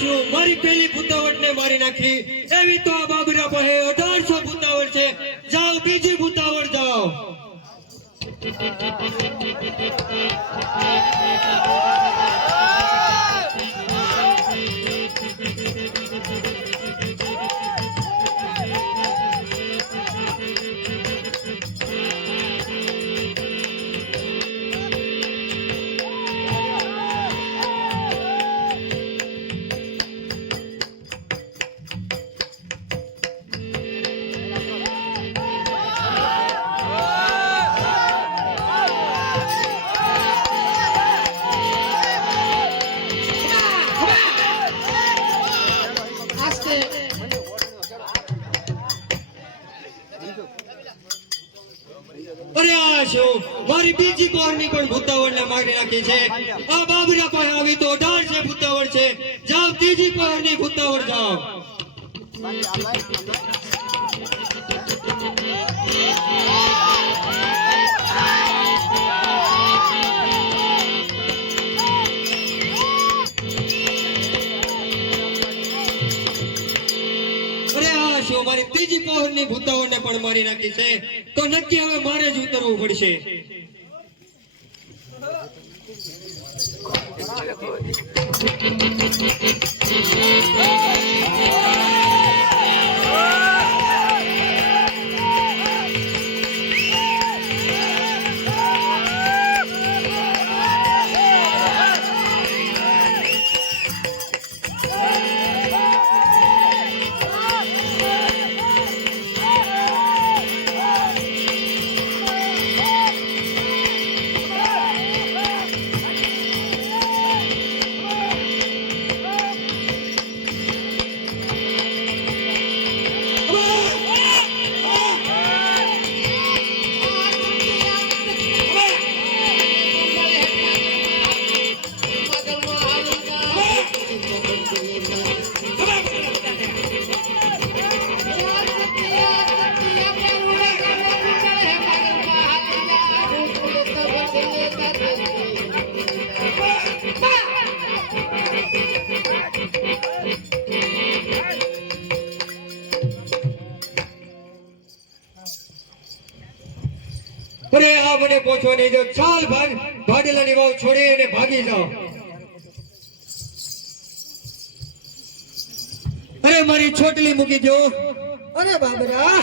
શું મારી પેલી ભૂતાવળને મારી નાખી એવી તો આ બાબરા પાસે 1800 ભૂતાવળ છે જાઓ બીજી ભૂતાવળ જાઓ અરે આ શું મારી બીજી કોરની પણ ભૂતાવળને મારી નાખી છે આ બાબરા પાસે આવી તો 1800 ભૂતાવળ છે જાઓ ત્રીજી કોરની ભૂતાવળ જાઓ મારી ત્રીજી પહોરની ભૂતાઓને પણ મારી નાખી છે તો નક્કી હવે મારે જ ઉતરવું પડશે અરે આ મને પૂછો નહીં જો ચાલ ભાગ ભાડેલાની વાવ છોડી અને ભાગી જાઓ અરે મારી છોટલી મૂકી દો અરે બાબરા